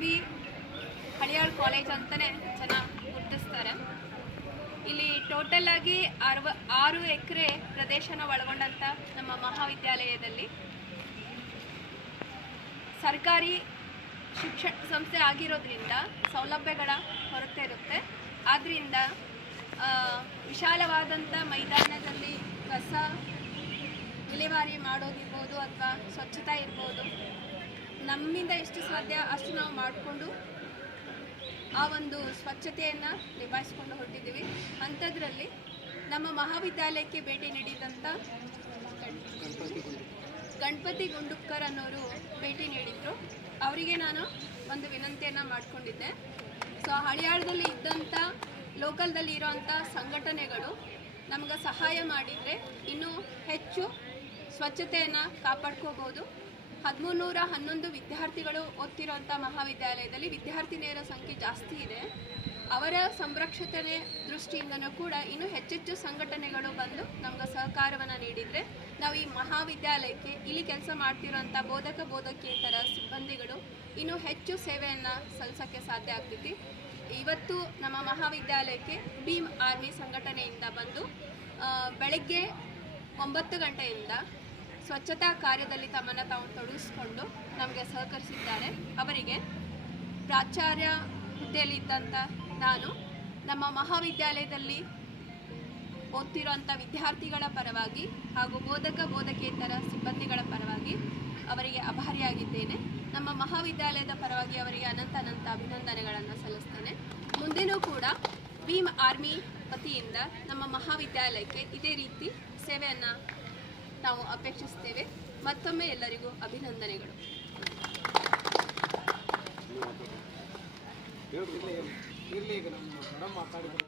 ಪದವಿ ಹಳಿಯಾಳ್ ಕಾಲೇಜ್ ಅಂತಲೇ ಜನ ಗುರುತಿಸ್ತಾರೆ ಇಲ್ಲಿ ಟೋಟಲ್ ಆಗಿ ಅರವ ಆರು ಎಕರೆ ಪ್ರದೇಶನ ಒಳಗೊಂಡಂಥ ನಮ್ಮ ಮಹಾವಿದ್ಯಾಲಯದಲ್ಲಿ ಸರ್ಕಾರಿ ಶಿಕ್ಷಣ ಸಂಸ್ಥೆ ಆಗಿರೋದ್ರಿಂದ ಸೌಲಭ್ಯಗಳ ಹೊರತೆ ಇರುತ್ತೆ ಆದ್ದರಿಂದ ವಿಶಾಲವಾದಂಥ ಮೈದಾನದಲ್ಲಿ ಕಸ ವಿಲೇವಾರಿ ಮಾಡೋದಿರ್ಬೋದು ಅಥವಾ ಸ್ವಚ್ಛತಾ ಇರ್ಬೋದು ನಮ್ಮಿಂದ ಎಷ್ಟು ಸಾಧ್ಯ ಅಷ್ಟು ನಾವು ಮಾಡಿಕೊಂಡು ಆ ಒಂದು ಸ್ವಚ್ಛತೆಯನ್ನು ನಿಭಾಯಿಸ್ಕೊಂಡು ಹೊರಟಿದ್ದೀವಿ ಅಂಥದ್ರಲ್ಲಿ ನಮ್ಮ ಮಹಾವಿದ್ಯಾಲಯಕ್ಕೆ ಭೇಟಿ ನೀಡಿದಂಥ ಗಣಪತಿ ಗುಂಡುಕ್ಕರ್ ಅನ್ನೋರು ಭೇಟಿ ನೀಡಿದರು ಅವರಿಗೆ ನಾನು ಒಂದು ವಿನಂತಿಯನ್ನು ಮಾಡಿಕೊಂಡಿದ್ದೆ ಸೊ ಹಳಿಯಾಳದಲ್ಲಿ ಇದ್ದಂಥ ಲೋಕಲ್ದಲ್ಲಿ ಇರೋವಂಥ ಸಂಘಟನೆಗಳು ನಮ್ಗೆ ಸಹಾಯ ಮಾಡಿದರೆ ಇನ್ನೂ ಹೆಚ್ಚು ಸ್ವಚ್ಛತೆಯನ್ನು ಕಾಪಾಡ್ಕೋಬೋದು ಹದಿಮೂರು ನೂರ ಹನ್ನೊಂದು ವಿದ್ಯಾರ್ಥಿಗಳು ಓದ್ತಿರುವಂಥ ಮಹಾವಿದ್ಯಾಲಯದಲ್ಲಿ ವಿದ್ಯಾರ್ಥಿನಿಯರ ಸಂಖ್ಯೆ ಜಾಸ್ತಿ ಇದೆ ಅವರ ಸಂರಕ್ಷತೆ ದೃಷ್ಟಿಯಿಂದನೂ ಕೂಡ ಇನ್ನೂ ಹೆಚ್ಚೆಚ್ಚು ಸಂಘಟನೆಗಳು ಬಂದು ನಮ್ಗೆ ಸಹಕಾರವನ್ನು ನೀಡಿದರೆ ನಾವು ಈ ಮಹಾವಿದ್ಯಾಲಯಕ್ಕೆ ಇಲ್ಲಿ ಕೆಲಸ ಮಾಡ್ತಿರೋಂಥ ಬೋಧಕ ಬೋಧಕೇತರ ಸಿಬ್ಬಂದಿಗಳು ಇನ್ನೂ ಹೆಚ್ಚು ಸೇವೆಯನ್ನು ಸಲ್ಲಿಸೋಕ್ಕೆ ಸಾಧ್ಯ ಆಗ್ತೈತಿ ಇವತ್ತು ನಮ್ಮ ಮಹಾವಿದ್ಯಾಲಯಕ್ಕೆ ಭೀಮ್ ಆರ್ಮಿ ಸಂಘಟನೆಯಿಂದ ಬಂದು ಬೆಳಗ್ಗೆ ಒಂಬತ್ತು ಗಂಟೆಯಿಂದ ಸ್ವಚ್ಛತಾ ಕಾರ್ಯದಲ್ಲಿ ತಮ್ಮನ್ನು ತಾವು ತೊಡಗಿಸಿಕೊಂಡು ನಮಗೆ ಸಹಕರಿಸಿದ್ದಾರೆ ಅವರಿಗೆ ಪ್ರಾಚಾರ್ಯ ಹುದ್ದೆಯಲ್ಲಿ ಇದ್ದಂಥ ನಾನು ನಮ್ಮ ಮಹಾವಿದ್ಯಾಲಯದಲ್ಲಿ ಓದ್ತಿರುವಂಥ ವಿದ್ಯಾರ್ಥಿಗಳ ಪರವಾಗಿ ಹಾಗೂ ಬೋಧಕ ಬೋಧಕೇತರ ಸಿಬ್ಬಂದಿಗಳ ಪರವಾಗಿ ಅವರಿಗೆ ಅಭಾರಿಯಾಗಿದ್ದೇನೆ ನಮ್ಮ ಮಹಾವಿದ್ಯಾಲಯದ ಪರವಾಗಿ ಅವರಿಗೆ ಅನಂತ ಅನಂತ ಅಭಿನಂದನೆಗಳನ್ನು ಸಲ್ಲಿಸ್ತೇನೆ ಮುಂದಿನೂ ಕೂಡ ಭೀಮ್ ಆರ್ಮಿ ವತಿಯಿಂದ ನಮ್ಮ ಮಹಾವಿದ್ಯಾಲಯಕ್ಕೆ ಇದೇ ರೀತಿ ಸೇವೆಯನ್ನು ನಾವು ಅಪೇಕ್ಷಿಸ್ತೇವೆ ಮತ್ತೊಮ್ಮೆ ಎಲ್ಲರಿಗೂ ಅಭಿನಂದನೆಗಳು